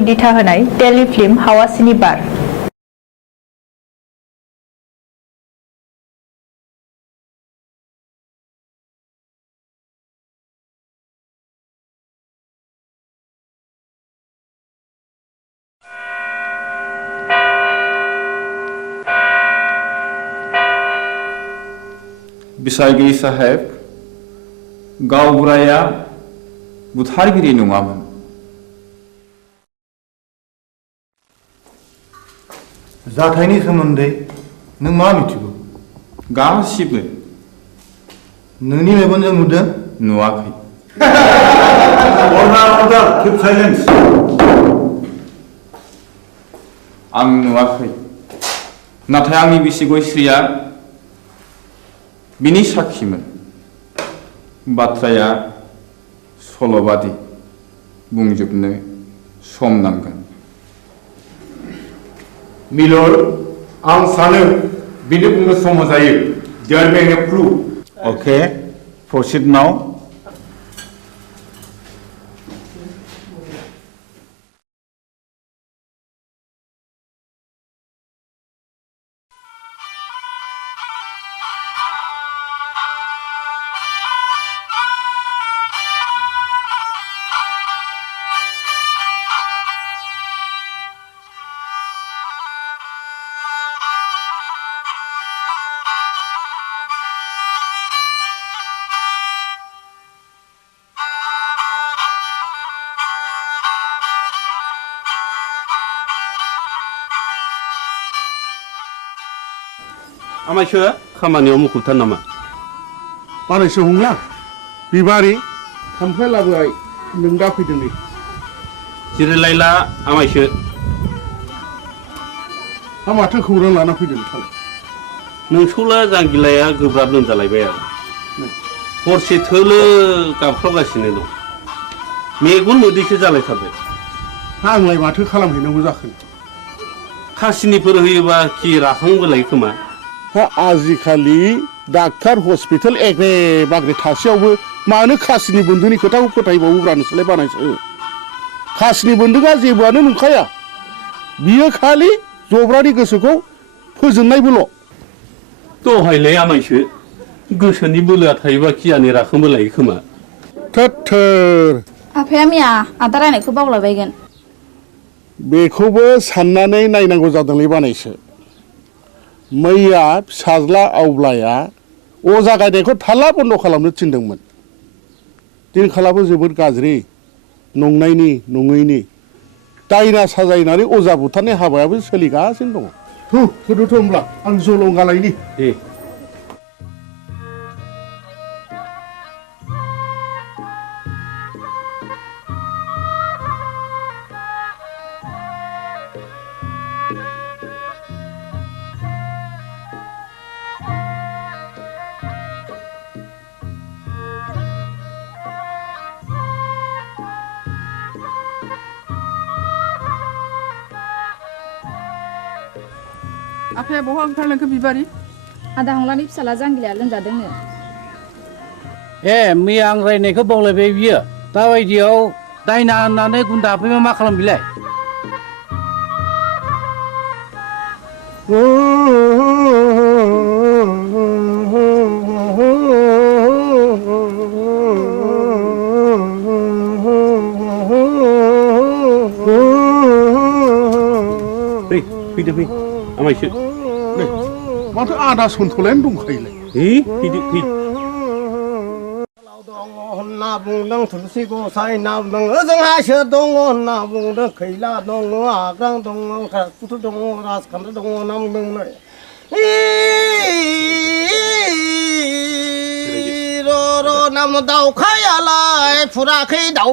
सावथुनगिरि दिथा होनाय टेलिफिल्म हावासिनि बार। बिसायगिरि साहेब, गावबुराया बुथारगिरि नङामोन। जाथायनि सोमोन्दै नों मा मिथिगौ? गासिबो। नोंनि मेगनजों नुदों? नुवाखै। Order, keep silence. आं नुवाखै, नाथाय आंनि बिसि गयस्रिया बिनि साखिमोन। बाथ्राया सल'बादि, बुंजोबनो सम नांगोन। मिलर, आं सानो बिनो बुंनो सम जायो। There may be a clue. Okay, proceed now. आमायसो खामानियाव मुखुबथार नामा? बानायसो हंला बिबारि खामफ्लाय लाबोबाय नों दा फैदों नै। जिरायलायला आमायसो। हा माथो खौरां लाना फैदों नोंथां? नोंसौला जांगिलाया गोब्राब लोमजालायबाय आरो हरसे थोलो गाबख्रावगासिनो दं। मेगन मोदैसो जालायथारबाय। आंलाय माथो खालामहैनांगौ जाखो? खासिनिफोर होयोबा खि राखांबोलाय खोमा। हा आजिखालि डाक्टार हस्पिटाल एग्रे बाग्रे थासेयावबो मानो खासिनि बन्दुनि खोथाखौ फोथायबावोब्रा नोंसोरलाय बानायसो? खासिनि बन्दुकआ जेबोआनो नंखाया, बियो खालि जब्रानि गोसोखौ फोजोननायबोल'। दहायलाय आमायसो गोसोनि बोलोआ थायोबा खियानो राखांबोलायो खोमा। थोर आफाया मैया आदा रायनायखौ बावलायबायगोन। बेखौबो साननानै नायनांगौ जादोंलै बानायसो। मैया फिसाज्ला आवब्लाया अजा गायनायखौ थाल्ला बन्द' खालामनो थिनदोंमोन। दिनखालाबो जोबोद गाज्रि, नंनायनि नङैनि दायना साजायनानै अजा बुथारनाय हाबायाबो सोलिगासिनो दङ। थुदोथ' होमब्ला आं जलंगालायनि। दे आफाया बहा ओंखारलांखो बिबारि? आदा हंलानि फिसाला जांगिलाया लोमजादोंनो। ए मैया आं रायनायखौ बावलायबाय बियो। दाबायदियाव दायना होननानै गुन्दा हाबफैबा मा खालाम बिलाय? फैदो फै आमायसो। माथो आदा सन्थलायानो दंखायोलाय। फैदो फै। होनना बुंदों थुलसि गसाइ ना बुंदों ओजोंहायसो दङ होनना बुंदों खैला दङ आग्रां दङ कुथु दङ राजखान्थि दङ होनना बुंदों। र' नाम दाउखायालाय फुराखै दाउ